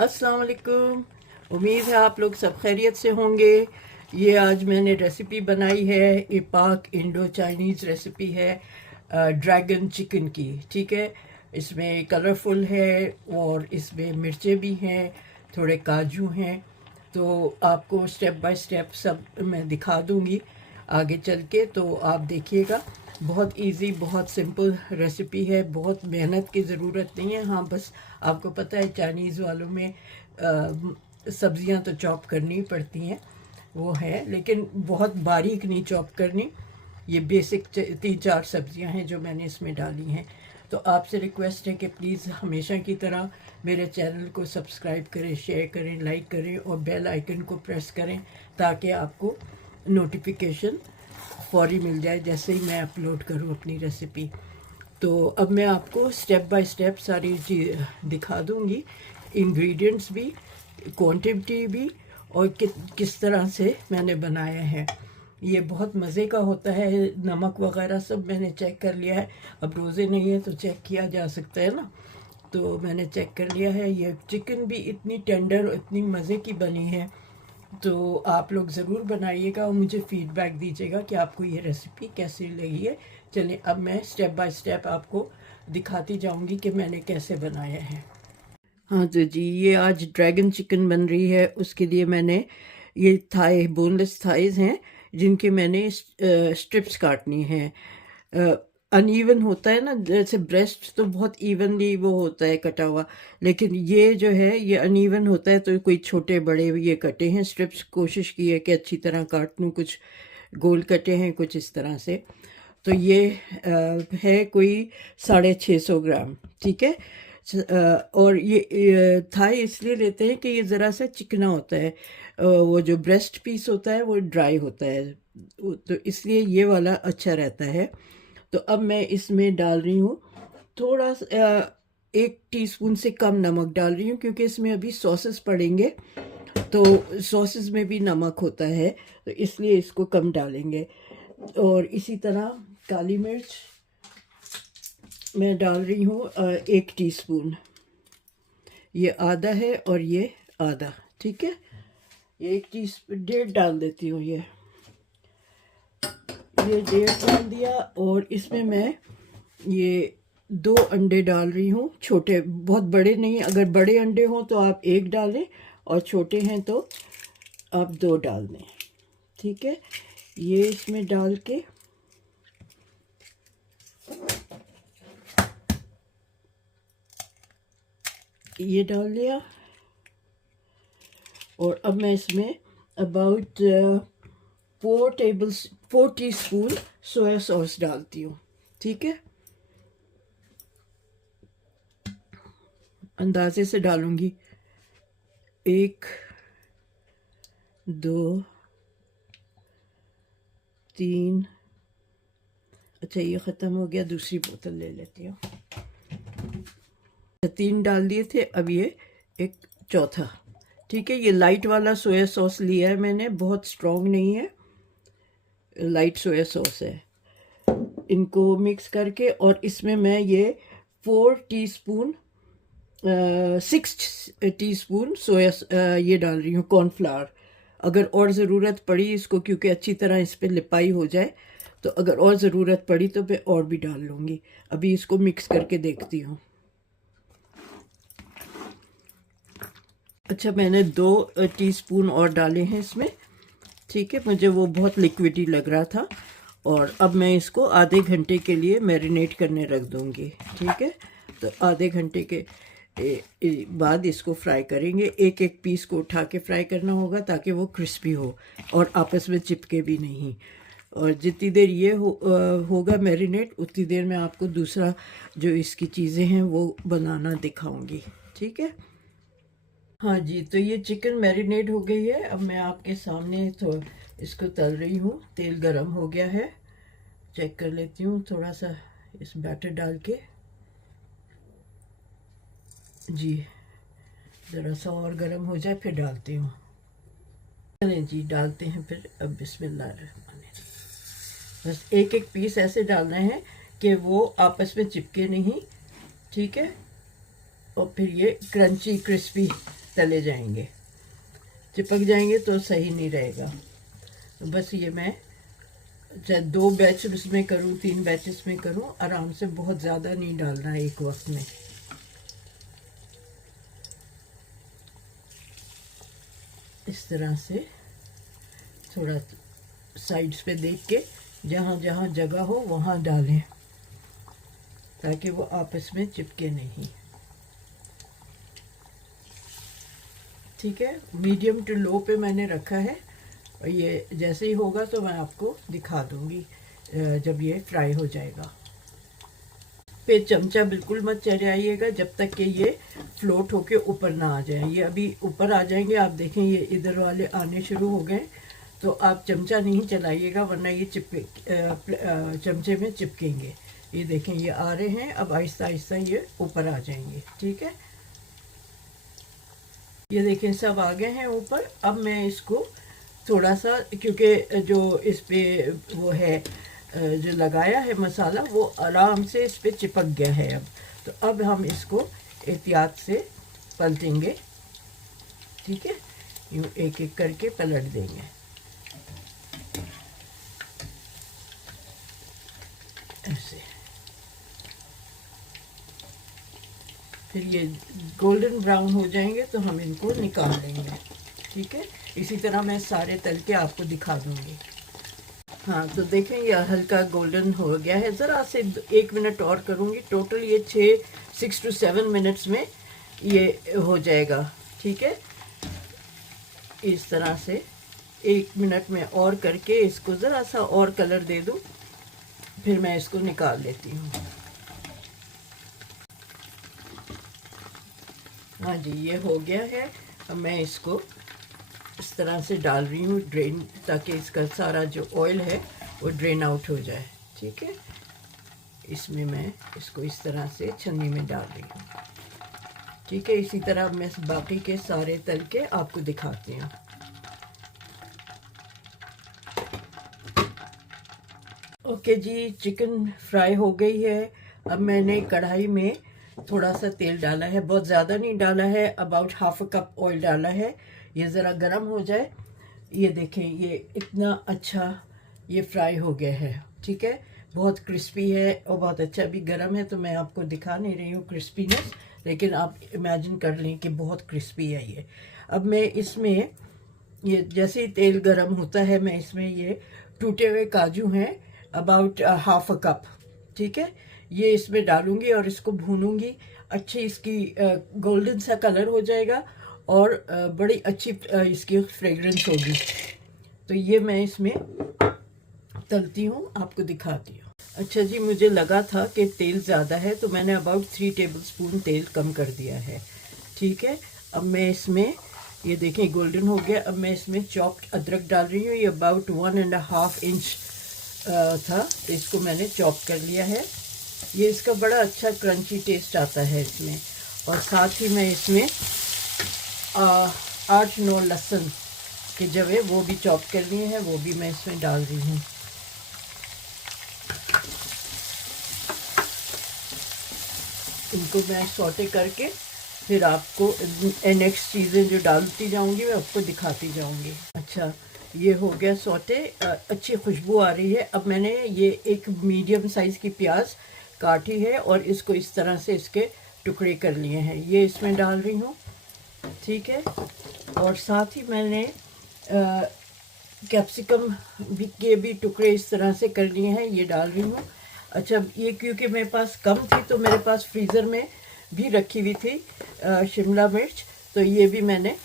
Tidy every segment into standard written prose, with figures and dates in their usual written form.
अस्सलाम वालेकुम। उम्मीद है आप लोग सब खैरियत से होंगे। ये आज मैंने रेसिपी बनाई है, ये पाक इंडो चाइनीज़ रेसिपी है ड्रैगन चिकन की। ठीक है, इसमें कलरफुल है और इसमें मिर्चें भी हैं, थोड़े काजू हैं। तो आपको स्टेप बाय स्टेप सब मैं दिखा दूंगी आगे चल के, तो आप देखिएगा। बहुत इजी, बहुत सिंपल रेसिपी है, बहुत मेहनत की ज़रूरत नहीं है। हाँ, बस आपको पता है चाइनीज़ वालों में सब्जियां तो चॉप करनी ही पड़ती हैं, वो है, लेकिन बहुत बारीक नहीं चॉप करनी। ये बेसिक 3-4 सब्जियां हैं जो मैंने इसमें डाली हैं। तो आपसे रिक्वेस्ट है कि प्लीज़ हमेशा की तरह मेरे चैनल को सब्सक्राइब करें, शेयर करें, लाइक करें और बेल आइकन को प्रेस करें ताकि आपको नोटिफिकेशन फौरी मिल जाए जैसे ही मैं अपलोड करूं अपनी रेसिपी। तो अब मैं आपको स्टेप बाय स्टेप सारी चीज़ दिखा दूंगी, इंग्रेडिएंट्स भी, क्वांटिटी भी, और किस तरह से मैंने बनाया है। ये बहुत मज़े का होता है। नमक वगैरह सब मैंने चेक कर लिया है। अब रोज़े नहीं है तो चेक किया जा सकता है ना, तो मैंने चेक कर लिया है। ये चिकन भी इतनी टेंडर और इतनी मज़े की बनी है, तो आप लोग ज़रूर बनाइएगा और मुझे फीडबैक दीजिएगा कि आपको ये रेसिपी कैसी लगी है। चलिए अब मैं स्टेप बाय स्टेप आपको दिखाती जाऊंगी कि मैंने कैसे बनाया है। हाँ तो जी, ये आज ड्रैगन चिकन बन रही है। उसके लिए मैंने ये थाई, बोनलेस थाइज हैं जिनके मैंने स्ट्रिप्स काटनी है। अनइवन होता है ना, जैसे ब्रेस्ट तो बहुत इवनली वो होता है कटा हुआ, लेकिन ये जो है ये अनइवन होता है, तो कोई छोटे बड़े ये कटे हैं स्ट्रिप्स। कोशिश की है कि अच्छी तरह काट लूँ, कुछ गोल कटे हैं, कुछ इस तरह से। तो ये है कोई 650 ग्राम। ठीक है, और ये थाई इसलिए लेते हैं कि ये ज़रा सा चिकना होता है। वो जो ब्रेस्ट पीस होता है वो ड्राई होता है, तो इसलिए ये वाला अच्छा रहता है। तो अब मैं इसमें डाल रही हूँ थोड़ा 1 टीस्पून से कम नमक डाल रही हूँ, क्योंकि इसमें अभी सॉसेस पड़ेंगे, तो सॉसेस में भी नमक होता है, तो इसलिए इसको कम डालेंगे। और इसी तरह काली मिर्च मैं डाल रही हूँ 1 टीस्पून। ये आधा है और ये आधा। ठीक है, ये 1 टीस्पून, 1.5 डाल देती हूँ। ये 1.5 डाल दिया। और इसमें मैं ये 2 अंडे डाल रही हूँ, छोटे, बहुत बड़े नहीं। अगर बड़े अंडे हों तो आप 1 डालें और छोटे हैं तो आप 2 डाल दें। ठीक है, ये इसमें डाल के ये डाल दिया। और अब मैं इसमें अबाउट 4 टीस्पून सोया सॉस डालती हूँ। ठीक है, अंदाजे से डालूंगी। 1, 2, 3। अच्छा, ये ख़त्म हो गया, दूसरी बोतल ले लेती हूँ। 3 डाल दिए थे, अब ये एक चौथा। ठीक है, ये लाइट वाला सोया सॉस लिया है मैंने, बहुत स्ट्रॉन्ग नहीं है, लाइट सोया सॉस है। इनको मिक्स करके, और इसमें मैं ये 6 टीस्पून सोया ये डाल रही हूँ कॉर्नफ्लावर। अगर और ज़रूरत पड़ी इसको, क्योंकि अच्छी तरह इस पर लिपाई हो जाए, तो अगर और ज़रूरत पड़ी तो मैं और भी डाल लूँगी। अभी इसको मिक्स करके देखती हूँ। अच्छा, मैंने 2 टीस्पून और डाले हैं इसमें। ठीक है, मुझे वो बहुत लिक्विडी लग रहा था। और अब मैं इसको आधे घंटे के लिए मैरिनेट करने रख दूँगी। ठीक है, तो आधे घंटे के बाद इसको फ्राई करेंगे। एक एक पीस को उठा के फ्राई करना होगा ताकि वो क्रिस्पी हो और आपस में चिपके भी नहीं। और जितनी देर ये होगा मैरिनेट, उतनी देर में आपको दूसरा जो इसकी चीज़ें हैं वो बनाना दिखाऊंगी। ठीक है, हाँ जी, तो ये चिकन मैरिनेट हो गई है। अब मैं आपके सामने तो इसको तल रही हूँ। तेल गरम हो गया है, चेक कर लेती हूँ थोड़ा सा इस बैटर डाल के। जी, ज़रा सा और गरम हो जाए फिर डालती हूँ। चलें जी, डालते हैं फिर। अब बिस्मिल्लाह, बस एक एक पीस ऐसे डालना है कि वो आपस में चिपके नहीं। ठीक है, और फिर ये क्रंची क्रिस्पी तले जाएंगे, चिपक जाएंगे तो सही नहीं रहेगा। तो बस ये मैं चाहे 2 बैच उसमें करूँ, 3 बैचेस में करूँ, आराम से, बहुत ज़्यादा नहीं डालना है एक वक्त में। इस तरह से थोड़ा साइड्स पे देख के जहाँ जहाँ जगह हो वहाँ डालें, ताकि वो आपस में चिपके नहीं। ठीक है, मीडियम टू लो पे मैंने रखा है, और ये जैसे ही होगा तो मैं आपको दिखा दूंगी जब ये फ्राई हो जाएगा। पे चमचा बिल्कुल मत चढ़ाइएगा जब तक कि ये फ्लोट होके ऊपर ना आ जाए। ये अभी ऊपर आ जाएंगे, आप देखें ये इधर वाले आने शुरू हो गए, तो आप चमचा नहीं चलाइएगा वरना ये चमचे में चिपकेंगे। ये देखें ये आ रहे हैं, अब आहिस्ता आहिस्ता ये ऊपर आ जाएंगे। ठीक है, ये देखें सब आ गए हैं ऊपर। अब मैं इसको थोड़ा सा, क्योंकि जो इस पे वो है जो लगाया है मसाला, वो आराम से इस पे चिपक गया है अब, तो अब हम इसको एहतियात से पलटेंगे। ठीक है, यूँ एक एक करके पलट देंगे। ऐसे फिर ये गोल्डन ब्राउन हो जाएंगे तो हम इनको निकाल लेंगे। ठीक है, इसी तरह मैं सारे तल के आपको दिखा दूंगी। हाँ, तो देखें ये हल्का गोल्डन हो गया है। ज़रा से 1 मिनट और करूँगी, टोटल ये 6 to 7 मिनट्स में ये हो जाएगा। ठीक है, इस तरह से 1 मिनट में और करके इसको ज़रा सा और कलर दे दूँ, फिर मैं इसको निकाल लेती हूँ। हाँ जी, ये हो गया है। अब मैं इसको इस तरह से डाल रही हूँ ड्रेन, ताकि इसका सारा जो ऑयल है वो ड्रेन आउट हो जाए। ठीक है, इसमें मैं इसको इस तरह से छन्नी में डाल रही हूँ। ठीक है, इसी तरह मैं बाकी के सारे तल के आपको दिखाती हूँ। ओके जी, चिकन फ्राई हो गई है। अब मैंने कढ़ाई में थोड़ा सा तेल डाला है, बहुत ज़्यादा नहीं डाला है, अबाउट ½ कप ऑयल डाला है। ये ज़रा गर्म हो जाए। ये देखें ये इतना अच्छा ये फ्राई हो गया है। ठीक है, बहुत क्रिस्पी है और बहुत अच्छा भी गर्म है, तो मैं आपको दिखा नहीं रही हूँ क्रिस्पीनेस, लेकिन आप इमेजिन कर लें कि बहुत क्रिस्पी है ये। अब मैं इसमें ये जैसे ही तेल गर्म होता है, मैं इसमें ये टूटे हुए काजू हैं अबाउट ½ कप, ठीक है, ये इसमें डालूंगी और इसको भूनूंगी। अच्छी इसकी गोल्डन सा कलर हो जाएगा और बड़ी अच्छी इसकी फ्रेग्रेंस होगी। तो ये मैं इसमें तलती हूँ, आपको दिखाती हूँ। अच्छा जी, मुझे लगा था कि तेल ज़्यादा है, तो मैंने अबाउट 3 टेबलस्पून तेल कम कर दिया है। ठीक है, अब मैं इसमें ये देखें गोल्डन हो गया। अब मैं इसमें चॉप्ड अदरक डाल रही हूँ। ये अबाउट 1.5 इंच था, तो इसको मैंने चॉप कर लिया है। ये इसका बड़ा अच्छा क्रंची टेस्ट आता है इसमें। और साथ ही मैं इसमें 8-9 लहसुन के जवे वो भी चॉप कर लिए हैं, वो भी मैं इसमें डाल रही हूँ। इनको मैं सौटे करके फिर आपको नेक्स्ट चीज़ें जो डालती जाऊंगी मैं आपको दिखाती जाऊंगी। अच्छा, ये हो गया सौटे, अच्छी खुशबू आ रही है। अब मैंने ये एक मीडियम साइज़ की प्याज काटी है और इसको इस तरह से इसके टुकड़े कर लिए हैं, ये इसमें डाल रही हूँ। ठीक है, और साथ ही मैंने कैप्सिकम के भी टुकड़े इस तरह से कर लिए हैं, ये डाल रही हूँ। अच्छा, ये क्योंकि मेरे पास कम थी तो मेरे पास फ्रीज़र में भी रखी हुई थी शिमला मिर्च, तो ये भी मैंने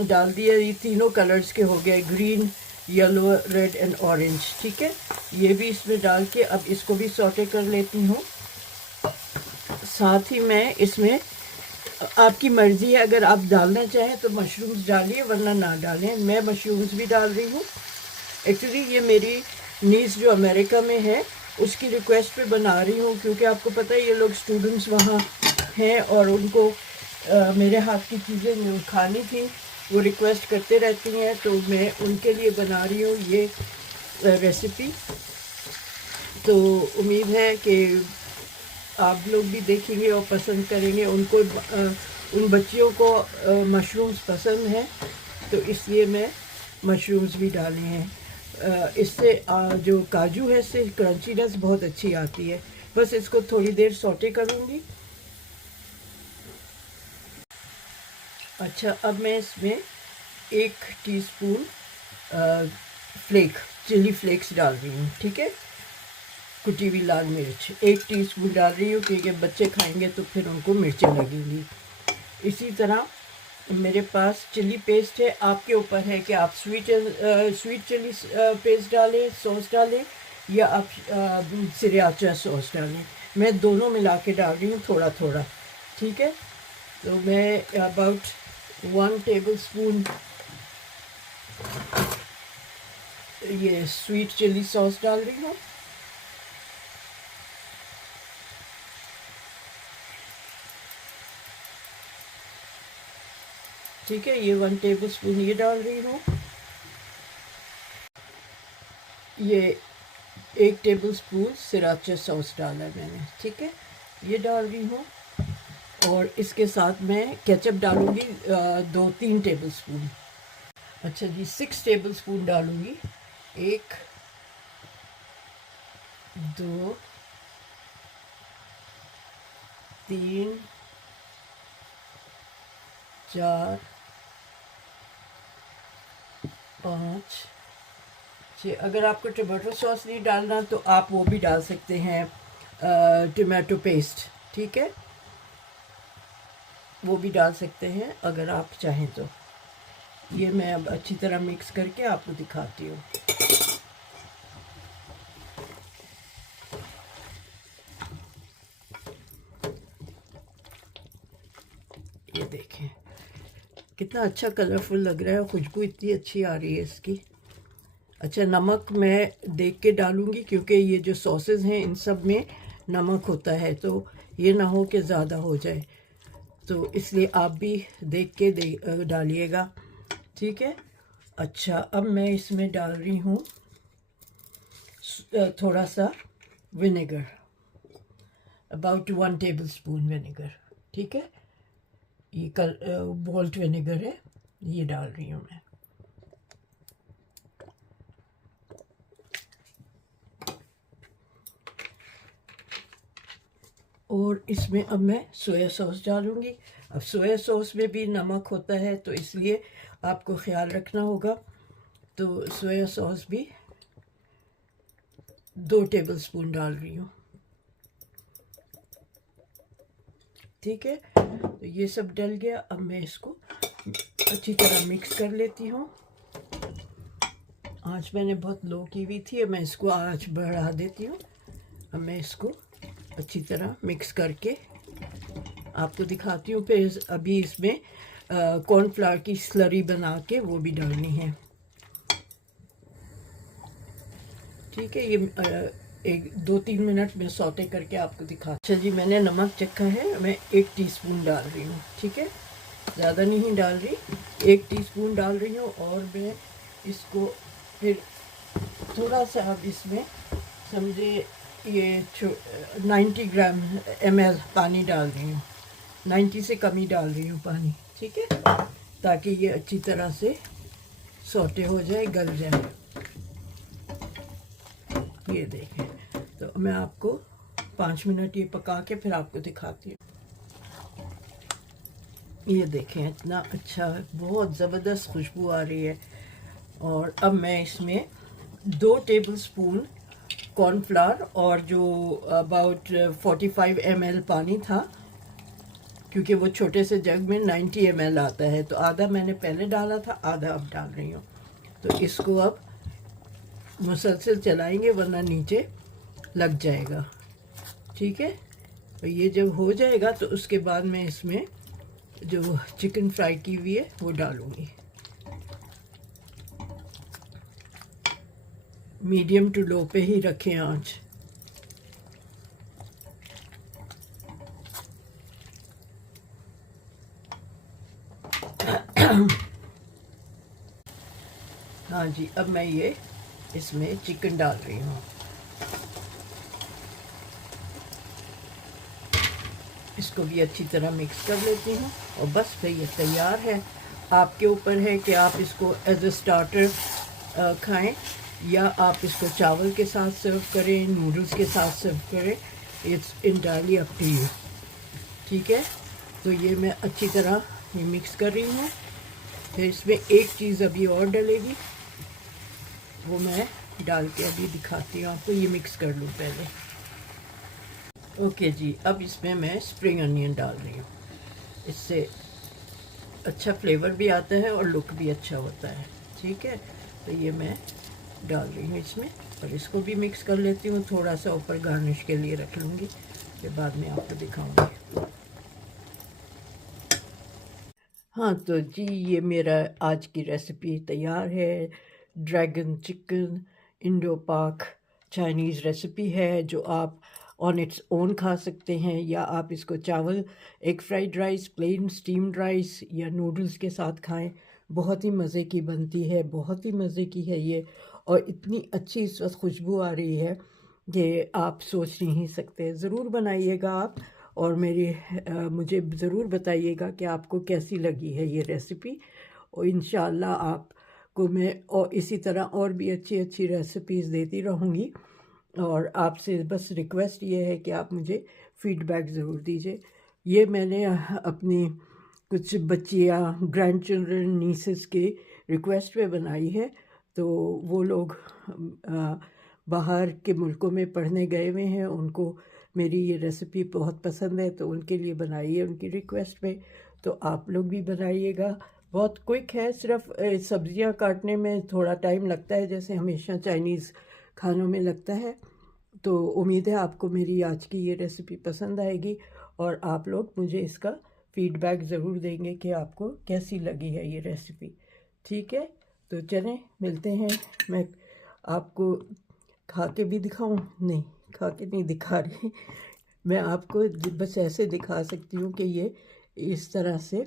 डाल दिया। ये तीनों कलर्स के हो गए, green, yellow, red and orange. ठीक है, ये भी इसमें डाल के अब इसको भी सौटे कर लेती हूँ। साथ ही मैं इसमें, आपकी मर्ज़ी है, अगर आप डालना चाहें तो मशरूम्स डालिए वरना ना डालें। मैं मशरूम्स भी डाल रही हूँ। एक्चुअली ये मेरी नीस जो अमेरिका में है उसकी रिक्वेस्ट पे बना रही हूँ, क्योंकि आपको पता है ये लोग स्टूडेंट्स वहाँ हैं और उनको मेरे हाथ की चीज़ें खानी थी, वो रिक्वेस्ट करते रहती हैं, तो मैं उनके लिए बना रही हूँ ये रेसिपी। तो उम्मीद है कि आप लोग भी देखेंगे और पसंद करेंगे। उनको उन बच्चियों को मशरूम्स पसंद हैं, तो इसलिए मैं मशरूम्स भी डाले हैं। इससे जो काजू है इससे क्रंचीनेस बहुत अच्छी आती है। बस इसको थोड़ी देर सौटे करूँगी। अच्छा, अब मैं इसमें 1 टीस्पून चिली फ्लेक्स डाल रही हूँ, ठीक है। कुटी हुई लाल मिर्च 1 टीस्पून डाल रही हूँ, क्योंकि बच्चे खाएंगे तो फिर उनको मिर्चें लगेंगी। इसी तरह मेरे पास चिली पेस्ट है, आपके ऊपर है कि आप स्वीट चिली पेस्ट डालें, सॉस डालें, या आप सिरयाचा सॉस डालें। मैं दोनों मिला के डाल रही हूँ थोड़ा थोड़ा, ठीक है। तो मैं अबाउट 1 टेबल स्पून ये स्वीट चिली सॉस डाल रही हूँ। ठीक है, ये 1 टेबल स्पून ये डाल रही हूँ। ये 1 टेबल स्पून सिरराचा सॉस डाला है मैंने, ठीक है, ये डाल रही हूँ। और इसके साथ मैं केचप डालूँगी 2-3 टेबल स्पून। अच्छा जी, 6 टेबल स्पून डालूँगी। 1, 2, 3, 4, 5, 6। अगर आपको टमाटो सॉस नहीं डालना तो आप वो भी डाल सकते हैं, टमाटो पेस्ट, ठीक है, वो भी डाल सकते हैं अगर आप चाहें तो। ये मैं अब अच्छी तरह मिक्स करके आपको दिखाती हूँ। ये देखें कितना अच्छा कलरफुल लग रहा है, खुशबू इतनी अच्छी आ रही है इसकी। अच्छा, नमक मैं देख के डालूँगी, क्योंकि ये जो सॉसेस हैं इन सब में नमक होता है, तो ये ना हो कि ज़्यादा हो जाए, तो इसलिए आप भी देख के डालिएगा, ठीक है। अच्छा, अब मैं इसमें डाल रही हूँ थोड़ा सा vinegar, about 1 table spoon vinegar, ठीक है। ये बोल्ट विनेगर है, ये डाल रही हूँ मैं। और इसमें अब मैं सोया सॉस डालूँगी। अब सोया सॉस में भी नमक होता है, तो इसलिए आपको ख्याल रखना होगा। तो सोया सॉस भी 2 टेबल स्पून डाल रही हूँ, ठीक है। तो ये सब डल गया। अब मैं इसको अच्छी तरह मिक्स कर लेती हूँ। आँच मैंने बहुत लो की हुई थी, मैं इसको आँच बढ़ा देती हूँ। अब मैं इसको अच्छी तरह मिक्स करके आपको दिखाती हूँ। फिर अभी इसमें कॉर्नफ्लावर की स्लरी बना के वो भी डालनी है, ठीक है। ये 1-2-3 मिनट में सौटे करके आपको दिखा। अच्छा जी, मैंने नमक चखा है, मैं 1 टीस्पून डाल रही हूँ, ठीक है, ज़्यादा नहीं डाल रही, 1 टीस्पून डाल रही हूँ। और मैं इसको फिर थोड़ा सा अब इसमें समझे ये 90 ग्राम ml पानी डाल रही हूँ, 90 से कम ही डाल रही हूँ पानी, ठीक है, ताकि ये अच्छी तरह से सौटे हो जाए, गल जाए। ये देखें, तो मैं आपको 5 मिनट ये पका के फिर आपको दिखाती हूँ। ये देखें इतना अच्छा, बहुत ज़बरदस्त खुशबू आ रही है। और अब मैं इसमें 2 टेबल स्पून कॉर्नफ्लावर और जो अबाउट 45 ml पानी था, क्योंकि वो छोटे से जग में 90 ml आता है, तो आधा मैंने पहले डाला था, आधा अब डाल रही हूँ। तो इसको अब मुसलसल चलाएंगे, वरना नीचे लग जाएगा, ठीक है। तो ये जब हो जाएगा तो उसके बाद मैं इसमें जो चिकन फ्राई की हुई है वो डालूँगी। मीडियम टू लो पे ही रखें आँच। हाँ जी, अब मैं ये इसमें चिकन डाल रही हूँ। इसको भी अच्छी तरह मिक्स कर लेती हूँ और बस फिर ये तैयार है। आपके ऊपर है कि आप इसको एज अ स्टार्टर खाएं या आप इसको चावल के साथ सर्व करें, नूडल्स के साथ सर्व करें। It's entirely up to you. ठीक है, तो ये मैं अच्छी तरह ये मिक्स कर रही हूँ। फिर इसमें एक चीज़ अभी और डलेगी, वो मैं डाल के अभी दिखाती हूँ आपको। ये मिक्स कर लूँ पहले। ओके जी, अब इसमें मैं स्प्रिंग अनियन डाल रही हूँ। इससे अच्छा फ्लेवर भी आता है और लुक भी अच्छा होता है। ठीक है, तो ये मैं डाल रही हूँ इसमें और इसको भी मिक्स कर लेती हूँ। थोड़ा सा ऊपर गार्निश के लिए रख लूँगी, फिर बाद में आपको दिखाऊंगी। हाँ तो जी, ये मेरा आज की रेसिपी तैयार है। ड्रैगन चिकन इंडो पाक चाइनीज़ रेसिपी है, जो आप ऑन इट्स ओन खा सकते हैं या आप इसको चावल, egg fried rice, plain steamed rice या नूडल्स के साथ खाएं। बहुत ही मज़े की बनती है, बहुत ही मज़े की है ये। और इतनी अच्छी इस वक्त खुशबू आ रही है कि आप सोच नहीं सकते। ज़रूर बनाइएगा आप, और मुझे ज़रूर बताइएगा कि आपको कैसी लगी है ये रेसिपी। और इंशाअल्लाह आपको मैं और इसी तरह और भी अच्छी अच्छी रेसिपीज़ देती रहूँगी। और आपसे बस रिक्वेस्ट ये है कि आप मुझे फ़ीडबैक ज़रूर दीजिए। ये मैंने अपनी कुछ बच्चियाँ, ग्रैंड चिल्ड्रन, नीसेस के रिक्वेस्ट पे बनाई है। तो वो लोग बाहर के मुल्कों में पढ़ने गए हुए हैं, उनको मेरी ये रेसिपी बहुत पसंद है, तो उनके लिए बनाई है उनकी रिक्वेस्ट पे। तो आप लोग भी बनाइएगा। बहुत क्विक है, सिर्फ सब्जियां काटने में थोड़ा टाइम लगता है, जैसे हमेशा चाइनीज़ खानों में लगता है। तो उम्मीद है आपको मेरी आज की ये रेसिपी पसंद आएगी और आप लोग मुझे इसका फ़ीडबैक ज़रूर देंगे कि आपको कैसी लगी है ये रेसिपी। ठीक है, तो चलें मिलते हैं। मैं आपको खा के भी दिखाऊं? नहीं, खा के नहीं दिखा रही मैं आपको, बस ऐसे दिखा सकती हूँ कि ये इस तरह से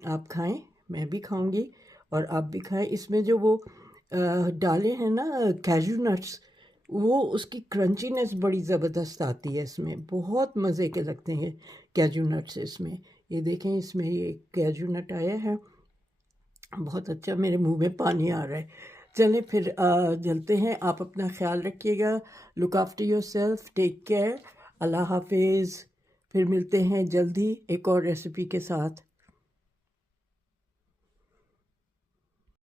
आप खाएं। मैं भी खाऊंगी और आप भी खाएं। इसमें जो वो डाले हैं ना कैजू नट्स, वो उसकी क्रंचीनेस बड़ी ज़बरदस्त आती है इसमें, बहुत मज़े के लगते हैं कैजू नट्स इसमें। ये देखें, इसमें ये कैजू नट आया है, बहुत अच्छा। मेरे मुंह में पानी आ रहा है। चलें फिर चलते हैं। आप अपना ख्याल रखिएगा। Look after yourself, take care, अल्लाह हाफिज़। फिर मिलते हैं जल्दी एक और रेसिपी के साथ।